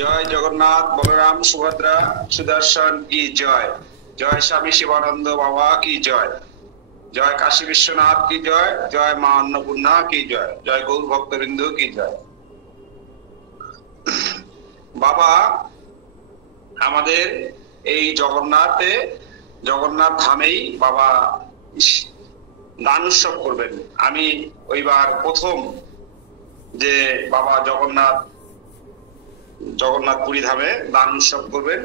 জয় জগন্নাথ, বলরাম, সুভদ্রা, সুদর্শন কি জয়। জয় স্বামী শিবানন্দ বাবা কি জয়। জয় কাশী বিশ্বনাথ কি জয়। জয় মা অন্নপূর্ণা কি জয়। জয় গৌর ভক্তবৃন্দ কি জয়। বাবা আমাদের এই জগন্নাথ ধামেই বাবা দান উৎসব করবেন। আমি ওইবার প্রথম যে বাবা জগন্নাথ পুরী ধামে দান উৎসব করবেন,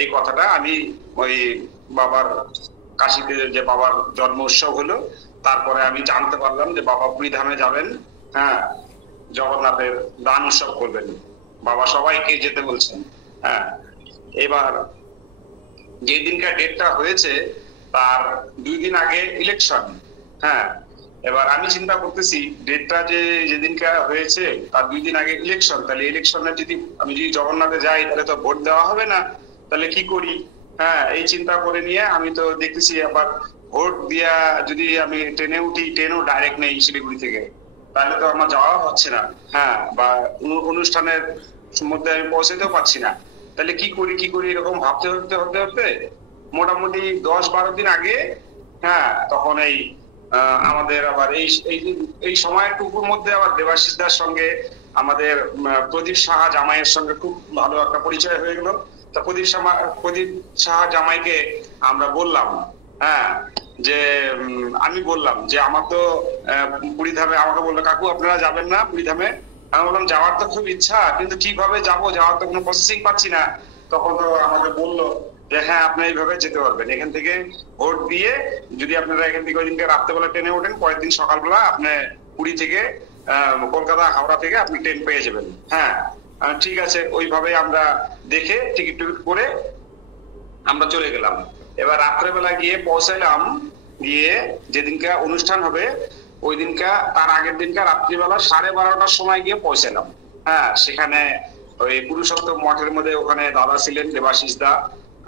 এই কথাটা আমি ওই বাবার কাশীতে যে বাবার জন্ম উৎসব হলো তারপরে আমি জানতে পারলাম যে বাবা পুরী ধামে যাবেন, হ্যাঁ, জগন্নাথের দান উৎসব করবেন। বাবা সবাইকে যেতে বলছেন। হ্যাঁ, এবার যে দিনকার ডেটটা হয়েছে তার 2 দিন আগে ইলেকশন। হ্যাঁ, এবার আমি চিন্তা করতেছি ডেটটা যেদিনকার হয়েছে তার 2 দিন আগে ইলেকশন, তাহলে ইলেকশনে আমি যদি জগন্নাথে যাই তাহলে তো ভোট দেওয়া হবে না, তাহলে কি করি। হ্যাঁ, এই চিন্তা করে নিয়ে আমি তো দেখতেছি আবার ভোট দিয়া যদি আমি ট্রেনে উঠি, ট্রেনও ডাইরেক্ট নেই শিলিগুড়ি থেকে, তাহলে তো আমার যাওয়া হচ্ছে না। হ্যাঁ, বা অনুষ্ঠানের মধ্যে আমি পৌঁছাতেও পারছি না, তাহলে কি করি এরকম ভাবতে হতে মোটামুটি 10-12 দিন আগে, হ্যাঁ, তখন আমাদের আবার এই সময়টুকুর মধ্যে আবার দেবাশিস দার সঙ্গে আমাদের প্রদীপ সাহা জামাইয়ের সঙ্গে খুব ভালো একটা পরিচয় হয়ে গেল। তা প্রদীপ সাহা জামাইকে আমরা বললাম, হ্যাঁ, যে আমি বললাম যে আমার তো পুরী ধামে, আমাকে বললো কাকু আপনারা যাবেন না পুরী ধামে। আমি বললাম যাওয়ার তো খুব ইচ্ছা, কিন্তু কিভাবে যাওয়ার তো কোনো প্রসেসিং পাচ্ছি না। তখন তো আমাকে বললো যে হ্যাঁ আপনি এইভাবে যেতে পারবেন, এখান থেকে ভোট দিয়ে যদি আপনারা এখান থেকে ওই দিনকে রাত্রেবেলা ট্রেনে ওঠেন, পরের দিন সকালবেলা আপনি পুরী থেকে কলকাতা হাওড়া থেকে আপনি ট্রেন পেয়ে যাবেন। হ্যাঁ, ঠিক আছে, ওইভাবে আমরা দেখে টিকিট করে আমরা চলে গেলাম। এবার রাত্রেবেলা গিয়ে পৌঁছালাম, গিয়ে যেদিনকা অনুষ্ঠান হবে ওই দিনকা তার আগের দিনকা রাত্রিবেলা 12:30টার সময় গিয়ে পৌঁছালাম। হ্যাঁ, সেখানে ওই পুরুষোত্তম মঠের মধ্যে ওখানে দাদা ছিলেন দেবাশিস দা।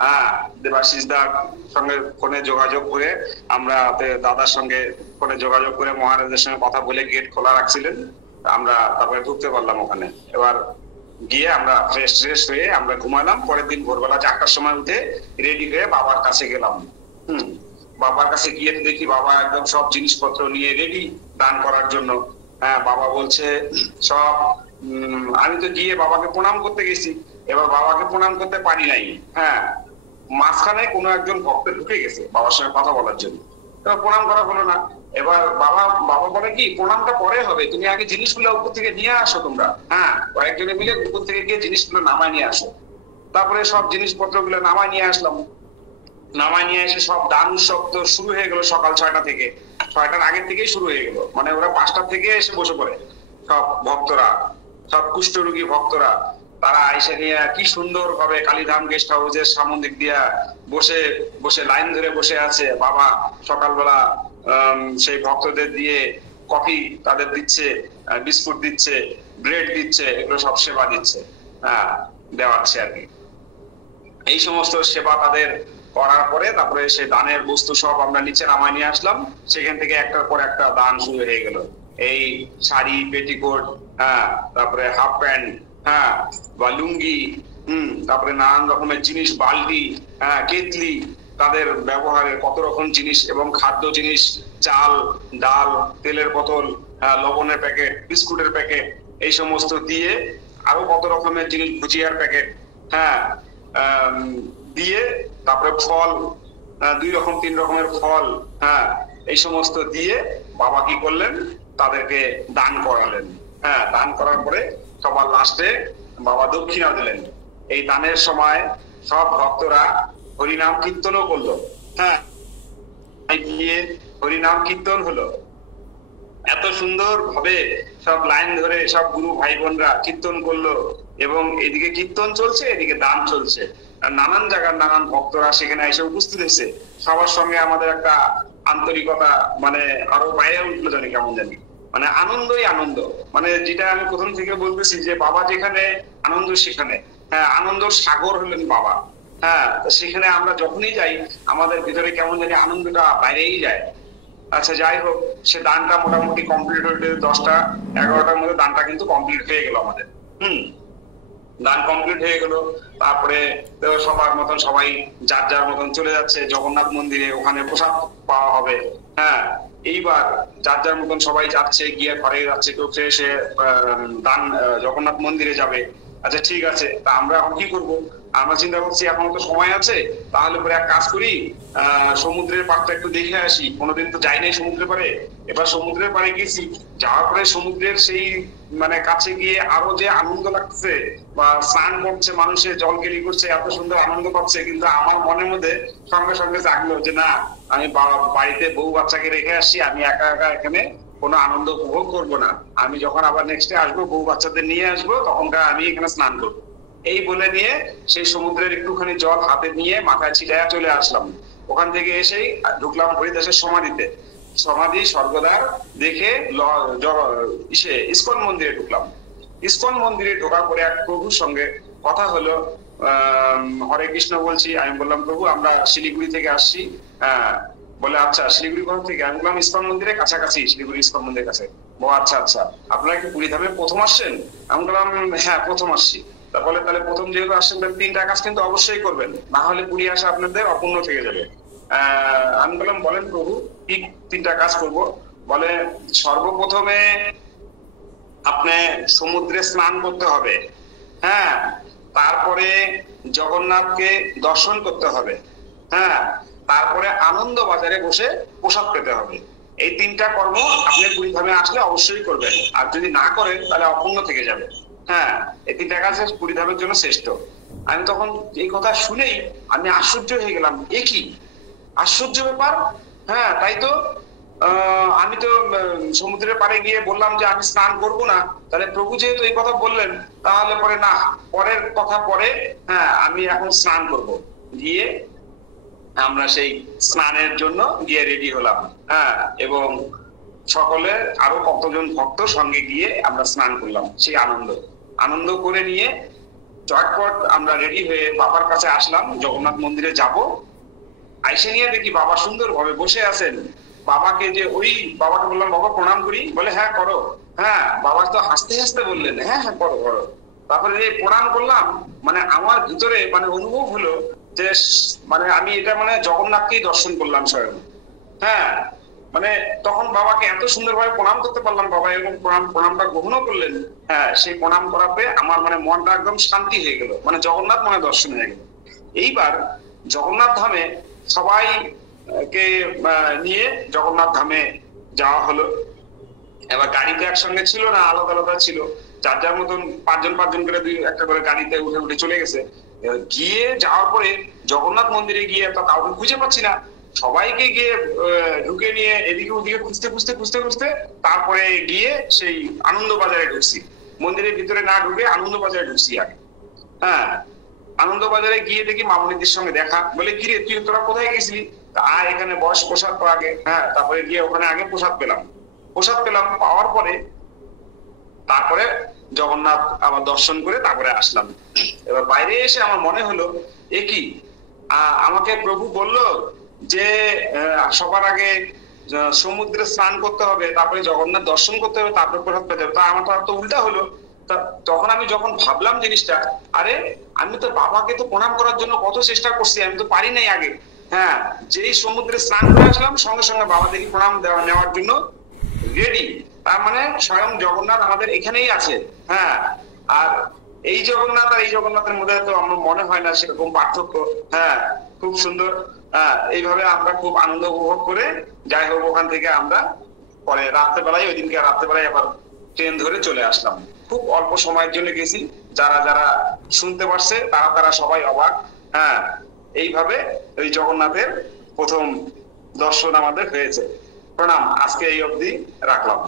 হ্যাঁ, দেবাশিস দার সঙ্গে ফোনে যোগাযোগ করে আমরা দাদার সঙ্গে ফোনে যোগাযোগ করে মহারাজের সঙ্গে কথা বলে গেট খোলা রাখছিলেন, আমরা তারপরে ঢুকতে পারলাম ওখানে। এবার গিয়ে আমরা ফ্রেশ হয়ে আমরা ঘুমালাম। পরের দিন ভোরবেলা 4টার সময় উঠে রেডি হয়ে বাবার কাছে গেলাম। বাবার কাছে গিয়ে দেখি বাবা একদম সব জিনিসপত্র নিয়ে রেডি দান করার জন্য। হ্যাঁ, বাবা বলছে সব আমি তো গিয়ে বাবাকে প্রণাম করতে গেছি, এবার বাবাকে প্রণাম করতে পারি নাই। হ্যাঁ, মাঝখানে কোনো একজন ভক্ত ঢুকে গেছে বাবার সঙ্গে কথা বলার জন্য, এবার প্রণাম করা হলো না। এবার বাবা বলে কি প্রণামটা পরে হবে, তুমি আগে জিনিসগুলো উপর থেকে নিয়ে আসো তোমরা। হ্যাঁ, কয়েকজনে মিলে উপর থেকে গিয়ে জিনিসগুলো নামায় নিয়ে আসো। তারপরে সব জিনিসপত্র গুলো নামায় নিয়ে আসলাম। নামায় নিয়ে এসে সব দান উৎসব তো শুরু হয়ে গেল সকাল 6টা থেকে। 6টার আগের থেকেই শুরু হয়ে গেল, মানে ওরা 5টা থেকে এসে বসে পড়ে সব ভক্তরা, সব কুষ্ঠরোগী ভক্তরা। তারা আইসা নিয়ে কি সুন্দর ভাবে কালীধাম গেস্ট হাউসের সামনে দিক দিয়া বসে বসে লাইন ধরে বসে আছে। বাবা সকালবেলা সেই ভক্তদের দিয়ে কফি তাদের দিচ্ছে, বিস্কুট দিচ্ছে, ব্রেড দিচ্ছে, এগুলো সব সেবা দিচ্ছে, হ্যাঁ, দেওয়াচ্ছে আর কি। এই সমস্ত সেবা তাদের করার পরে তারপরে সে দানের বস্তু সব আমরা নিচে নামায় নিয়ে আসলাম। সেখান থেকে একটার পর একটা দান শুরু হয়ে গেল। এই শাড়ি, পেটিকোট, হ্যাঁ, তারপরে হাফ প্যান্ট, হ্যাঁ, বা লুঙ্গি, তারপরে নানান রকমের জিনিস, বালতি, হ্যাঁ, কেতলি, তাদের ব্যবহারের কত রকম জিনিস এবং খাদ্য জিনিস, চাল, ডাল, তেলের বোতল, লবণের প্যাকেট, বিস্কুটের প্যাকেট, এই সমস্ত দিয়ে আরো কত রকমের জিনিস, ভুজিয়ার প্যাকেট, হ্যাঁ, দিয়ে তারপরে ফল, 2 রকম 3 রকমের ফল, হ্যাঁ, এই সমস্ত দিয়ে বাবা কি করলেন তাদেরকে দান করালেন। হ্যাঁ, দান করার পরে সবার লাস্টে বাবা দক্ষিণা দিলেন। এই দানের সময় সব ভক্তরা হরিনাম কীর্তনও করলো। হ্যাঁ, গিয়ে হরিনাম কীর্তন হলো, এত সুন্দর ভাবে সব লাইন ধরে সব গুরু ভাই বোনরা কীর্তন করলো এবং এদিকে কীর্তন চলছে, এদিকে দান চলছে। নানান জায়গার নানান ভক্তরা সেখানে এসে উপস্থিত হয়েছে। সবার সঙ্গে আমাদের একটা আন্তরিকতা মানে আরো বাইরে উঠলো, জানি কেমন জানি, মানে আনন্দই আনন্দ। মানে যেটা আমি প্রথম থেকে বলতেছি যে বাবা যেখানে আনন্দ সেখানে, হ্যাঁ, আনন্দ সাগর হলেন বাবা। হ্যাঁ, সেখানে আমরা যখনই যাই আমাদের ভিতরে কেমন জানি আনন্দটা বাইরেই যায়। আচ্ছা, যাই হোক, সে দানটা মোটামুটি কমপ্লিট হয়ে 10টা 11টার মধ্যে দানটা কিন্তু কমপ্লিট হয়ে গেল আমাদের। দান কমপ্লিট হয়ে গেল। তারপরে সবার মতন সবাই যার যার মতন চলে যাচ্ছে জগন্নাথ মন্দিরে, ওখানে প্রসাদ পাওয়া হবে। হ্যাঁ, এইবার যার যার মতন সবাই যাচ্ছে, গিয়ে ঘরে যাচ্ছে, কেউ এসে দান জগন্নাথ মন্দিরে যাবে। আচ্ছা ঠিক আছে, তা আমরা এখন কি করবো? আমরা চিন্তা করছি এখনো তো সময় আছে, তাহলে পরে এক কাজ করি, সমুদ্রের পাড়টা একটু দেখে আসি। কোনোদিন তো যাই নাই সমুদ্রের পাড়ে। এবার সমুদ্রের পাড়ে গেছি, যাওয়ার পরে সমুদ্রের সেই মানে কাছে গিয়ে আরো যে আনন্দ লাগছে, বা স্নান করছে মানুষের, জল গেলি করছে, এত সুন্দর আনন্দ পাচ্ছে। কিন্তু আমার মনের মধ্যে সঙ্গে সঙ্গে জাগলো যে না, আমি বাড়িতে বউ বাচ্চাকে রেখে আসছি, আমি একা একা এখানে কোনো আনন্দ উপভোগ করবো না। আমি যখন আবার নেক্সটে আসবো, বউ বাচ্চাদের নিয়ে আসবো, তখনকার আমি এখানে স্নান করবো। এই বলে নিয়ে সেই সমুদ্রের একটুখানি জল হাতে নিয়ে মাথায় ছিটাইয়া চলে আসলাম। ওখান থেকে এসেই ঢুকলাম হরিদাসের সমাধিতে। সমাধি স্বর্গদ্বার দেখে ইস্কন মন্দিরে ঢুকলাম। ইস্কন মন্দিরে ঢোকার পরে এক প্রভুর সঙ্গে কথা হলো, হরে কৃষ্ণ বলছি। আমি বললাম প্রভু, আমরা শিলিগুড়ি থেকে আসছি। বলে আচ্ছা, শিলিগুড়ি কোথা থেকে? আমি বললাম ইস্কন মন্দিরের কাছাকাছি, শিলিগুড়ি ইস্কন মন্দিরের কাছে। ও আচ্ছা আচ্ছা, আপনারা কি পুরী ধামে প্রথম আসছেন? আমি বললাম হ্যাঁ প্রথম আসছি। তা বলে তাহলে প্রথম যেহেতু আসছেন, তাহলে 3টা কাজ কিন্তু অবশ্যই করবেন, না হলে পুরী আসা আপনাদের অপূর্ণ থেকে যাবে। আমি বললাম বলেন প্রভু, কি 3টা কাজ করব? বলে সর্বপ্রথমে আপনি সমুদ্রে স্নান করতে হবে। হ্যাঁ, তারপরে জগন্নাথকে দর্শন করতে হবে। হ্যাঁ, তারপরে আনন্দ বাজারে বসে প্রসাদ পেতে হবে। এই 3টা কর্ম আপনি পুরী ধামে আসলে অবশ্যই করবেন, আর যদি না করেন তাহলে অপূর্ণ থেকে যাবে। হ্যাঁ, এই 3টা কাজ পুরী ধামের জন্য শ্রেষ্ঠ। আমি তখন এই কথা শুনেই আমি আশ্চর্য হয়ে গেলাম, এ কি আশ্চর্য ব্যাপার! হ্যাঁ, তাই তো আমি তো সমুদ্রের পাড়ে গিয়ে বললাম যে আমি স্নান করব না, তাহলে প্রভু যেহেতু এই কথা বললেন, তাহলে পরে না, পরের কথা পরে। হ্যাঁ, আমি এখন স্নান করব। গিয়ে আমরা সেই স্নানের জন্য গিয়ে রেডি হলাম। হ্যাঁ, এবং সকলে আরো কতজন ভক্ত সঙ্গে গিয়ে আমরা স্নান করলাম। সেই আনন্দ করে নিয়ে চটপট আমরা রেডি হয়ে বাবার কাছে আসলাম, জগন্নাথ মন্দিরে যাব। আইসে নিয়ে দেখি বাবা সুন্দর ভাবে বসে আছেন। বাবাকে বাবাকে বললাম বাবা প্রণাম করি। বলে হ্যাঁ করো। হ্যাঁ, বাবা তো হাসতে হাসতে বললেন হ্যাঁ হ্যাঁ করো করো। তারপরে প্রণাম করলাম, মানে আমার ভিতরে মানে অনুভব হলো যে মানে আমি এটা মানে জগন্নাথকেই দর্শন করলাম স্বয়ং। হ্যাঁ, মানে তখন বাবাকে এত সুন্দরভাবে প্রণাম করতে পারলাম, বাবা এবং প্রণামটা গ্রহণও করলেন। হ্যাঁ, সেই প্রণাম করাতে আমার মানে মনটা একদম শান্তি হয়ে গেল, মানে জগন্নাথ মনে দর্শন হয়ে গেল। এইবার জগন্নাথ ধামে সবাইকে নিয়ে জগন্নাথ ধামে যাওয়া হলো। এবার গাড়িতে একসঙ্গে ছিল না, আলাদা আলাদা ছিল। যার যার মতন 5জন করে 2-1টা করে গাড়িতে উঠে উঠে চলে গেছে। গিয়ে যাওয়ার পরে জগন্নাথ মন্দিরে গিয়ে তো কাউকে খুঁজে পাচ্ছি না। সবাইকে গিয়ে ঢুকে নিয়ে এদিকে ওদিকে খুঁজতে তারপরে গিয়ে সেই আনন্দ বাজারে ঢুকছি। মন্দিরের ভিতরে না ঢুকে আনন্দ বাজারে ঢুকছি আগে। হ্যাঁ, আনন্দ বাজারে গিয়ে দেখি মামুনিদের সঙ্গে দেখা। বলে কিরে তুই তোরা কোথায় গেছিলি? এখানে বস, প্রসাদ তো আগে। হ্যাঁ, তারপরে গিয়ে ওখানে আগে প্রসাদ পেলাম। পাওয়ার পরে তারপরে জগন্নাথ আবার দর্শন করে তারপরে আসলাম। এবার বাইরে এসে আমার মনে হলো, এ কি, আমাকে প্রভু বললো যে সবার আগে সমুদ্রে স্নান করতে হবে, তারপরে জগন্নাথ দর্শন করতে হবে, তারপরে প্রসাদ পেতে হবে। তা আমার তো উল্টা হলো। তখন আমি যখন ভাবলাম জিনিসটা, আরে আমি তো বাবাকে তো প্রণাম করার জন্য কত চেষ্টা করছি, আমি তো পারি নাই আগে। হ্যাঁ, যেই সমুদ্রে স্নান করে আসলাম, সঙ্গে সঙ্গে বাবা দেখি প্রণাম নেওয়ার জন্য রেডি। তার মানে স্বয়ং জগন্নাথ আমাদের এখানেই আছে। হ্যাঁ, আর এই জগন্নাথ আর এই জগন্নাথের মধ্যে তো আমার মনে হয় না সেরকম পার্থক্য। হ্যাঁ, খুব সুন্দর। এইভাবে আমরা খুব আনন্দ উপভোগ করে যাই হোক ওখান থেকে আমরা পরে রাত্রেবেলায়, ওই দিনকে রাত্রেবেলায় আবার ট্রেন ধরে চলে আসলাম। খুব অল্প সময়ের জন্য গেছি। যারা যারা শুনতে পারছে তারা সবাই অবাক। হ্যাঁ, এইভাবে ওই জগন্নাথের প্রথম দর্শন আমাদের হয়েছে। প্রণাম, আজকে এই অবধি রাখলাম।